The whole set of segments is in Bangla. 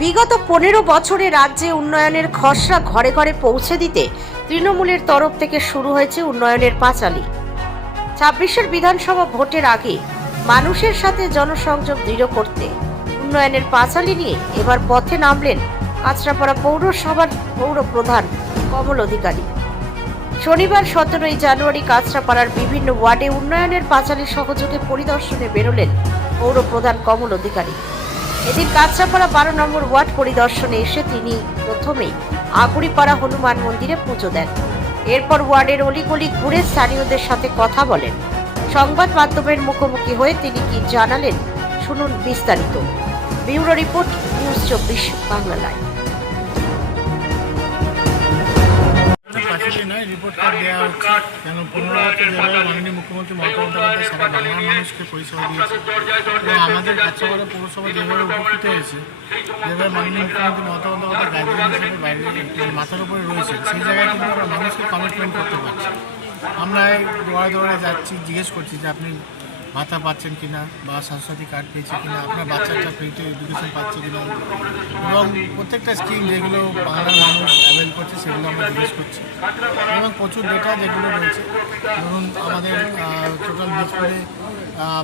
বিগত 15 বছরে রাজ্যে উন্নয়নের খসড়া ঘরে ঘরে পৌঁছে দিতে তৃণমূলের তরফ থেকে শুরু হয়েছে উন্নয়নের পাঁচালী। 26এর বিধানসভা ভোটের আগে মানুষের সাথে জনসংযোগ দৃঢ় করতে উন্নয়নের পাঁচালী নিয়ে এবার পথে নামলেন কাঁচরাপাড়া পৌরসভার পৌর প্রধান কমল অধিকারী। শনিবার 17 জানুয়ারি কাঁচরাপাড়ার বিভিন্ন ওয়ার্ডে উন্নয়নের পাঁচালী সহযোগে পরিদর্শনে বেরোলেন পৌর প্রধান কমল অধিকারী। এদিন কাঁচরাপাড়া 12 নম্বর ওয়ার্ড পরিদর্শনে এসে তিনি প্রথমেই আগুড়িপাড়া হনুমান মন্দিরে পুজো দেন। এরপর ওয়ার্ডের অলিগলি ঘুরে স্থানীয়দের সাথে কথা বলেন। সংবাদ মাধ্যমের মুখোমুখি হয়ে তিনি কি জানালেন শুনুন বিস্তারিত। Bureau report, news 24 Bangla live. Report card দেওয়া হচ্ছে কেন 15 বছর যেভাবে মাননীয় মুখ্যমন্ত্রী মমতা বন্দ্যোপাধ্যায় সারা বাংলার মানুষকে পরিষেবা দিয়েছে এবং আমাদের কাঁচরাপাড়া পৌরসভা যেভাবে উপকৃত হয়েছে, যেভাবে মাননীয় মুখ্যমন্ত্রী মমতা বন্দ্যোপাধ্যায় গাইডলাইন হিসেবে বাইরে মাথার উপরে রয়েছে, সেই জায়গায় কিন্তু আমরা মানুষকে কমিটমেন্ট করতে পারছি। আমরা দৌড়ে দৌড়ে যাচ্ছি, জিজ্ঞেস করছি যে আপনি ভাতা পাচ্ছেন কিনা বা স্বাস্থ্যসাথী কার্ড পেয়েছে কিনা, আপনার বাচ্চাটা ফ্রিতে এডুকেশন পাচ্ছে কিনা, এবং প্রত্যেকটা স্কিম যেগুলো বাংলার মানুষ অ্যাভেল করছে সেগুলো আমরা জিজ্ঞেস করছি। এবং প্রচুর ডেটা যেগুলো রয়েছে, ধরুন আমাদের টোটাল বীজপুরে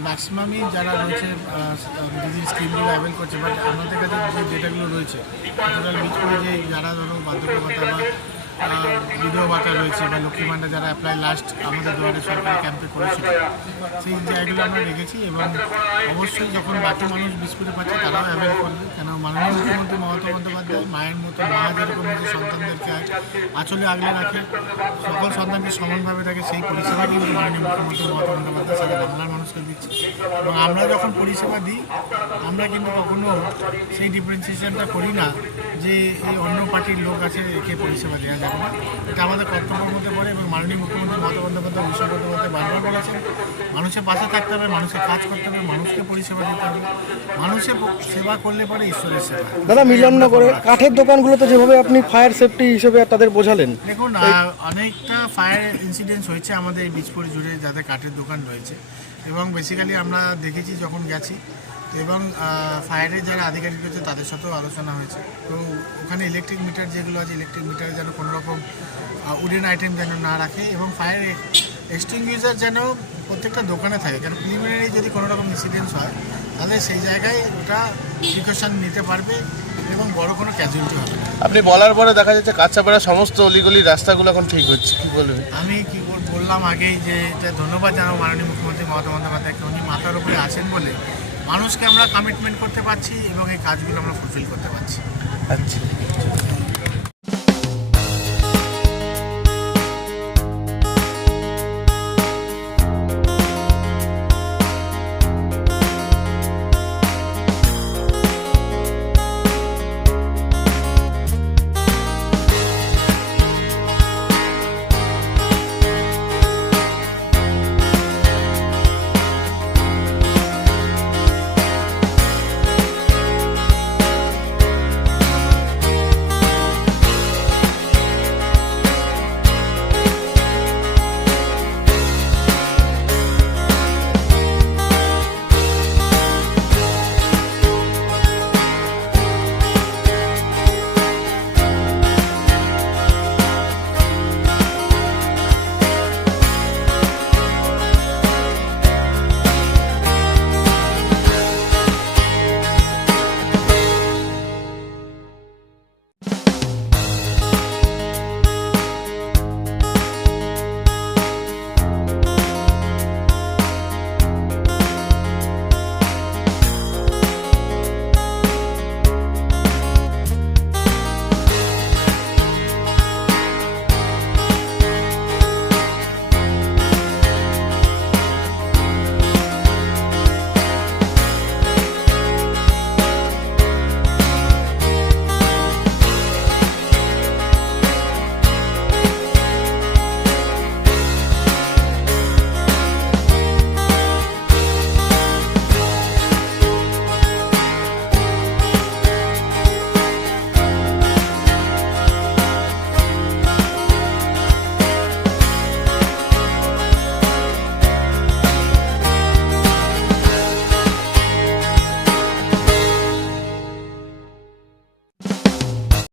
ম্যাক্সিমামই যারা রয়েছে দিদির স্কিমগুলো অ্যাভেল করছে, বাট আমাদের কাছে যে ডেটাগুলো রয়েছে টোটাল বীজপুরে যে যারা ধরুন বার্ধক্য ভাতা বা বিধবা ভাতা রয়েছে বা লক্ষ্মী ভাণ্ডার যারা অ্যাপ্লাই লাস্ট আমাদের দুয়ারে সরকারি ক্যাম্পে করেছিল, সেই জায়গাগুলো আমরা রেখেছি। এবং অবশ্যই যখন বাকি মানুষ বিস্কুটে পাচ্ছে তারাও অ্যাভেল করবে, কেন মাননীয় মুখ্যমন্ত্রী মমতা বন্দ্যোপাধ্যায় মায়ের মতো মা যেরকম নিজের সন্তানদেরকে আঁচলে আগলে রাখে, সকল সন্তানকে সমানভাবে থাকে, সেই পরিষেবা কিন্তু মাননীয় মুখ্যমন্ত্রী মমতা বন্দ্যোপাধ্যায় সারা বাংলার মানুষকে দিচ্ছে। এবং আমরা যখন পরিষেবা দিই আমরা কিন্তু কখনো সেই ডিফারেন্সিয়েশনটা করি না যে এই অন্য পার্টির লোক আছে একে পরিষেবা দেওয়া যাবে না। এটা আমাদের কর্তব্যের মধ্যে পড়ে এবং মাননীয় মুখ্যমন্ত্রী মমতা বন্দ্যোপাধ্যায় অভিষেক বন্দ্যোপাধ্যায় বারবার বলেছেন মানুষের পাশে থাকতে হবে, মানুষের কাজ করতে হবে, মানুষকে পরিষেবা দিতে হবে। মানুষের সেবা করলে পরে ঈশ্বরের সেবা। দাদা, মিলননগরে কাঠের দোকানগুলোতে যেভাবে আপনি ফায়ার সেফটি হিসেবে তাদের বোঝালেন, দেখুন অনেকটা ফায়ার ইনসিডেন্টস হয়েছে আমাদের এই বীজপুর জুড়ে যাদের কাঠের দোকান রয়েছে, এবং বেসিক্যালি আমরা দেখেছি যখন গেছি এবং ফায়ারের যারা আধিকারিক রয়েছে তাদের সাথেও আলোচনা হয়েছে। তো ওখানে ইলেকট্রিক মিটার যেগুলো আছে, ইলেকট্রিক মিটারে যেন কোনোরকম উডেন আইটেম যেন না রাখে, এবং ফায়ার এক্সটিংগুইশার যেন প্রত্যেকটা দোকানে থাকে, কারণ প্রিলিমিনারি যদি কোনো রকম ইনসিডেন্টস হয় তাহলে সেই জায়গায় ওটা প্রিকশন নিতে পারবে এবং বড় কোনো ক্যাজুয়ালিটি হবে না। আপনি বলার পরে দেখা যাচ্ছে কাঁচরাপাড়া সমস্ত অলিগলি রাস্তাগুলো এখন ঠিক হচ্ছে, কি বলবেন? আমি কি বললাম আগেই যে এটা ধন্যবাদ জানাবো মাননীয় মুখ্যমন্ত্রী মমতা বন্দ্যোপাধ্যায়কে, উনি মাথার উপরে আছেন বলে মানুষকে আমরা কমিটমেন্ট করতে পারছি এবং এই কাজগুলো আমরা ফুলফিল করতে পারছি। আচ্ছা।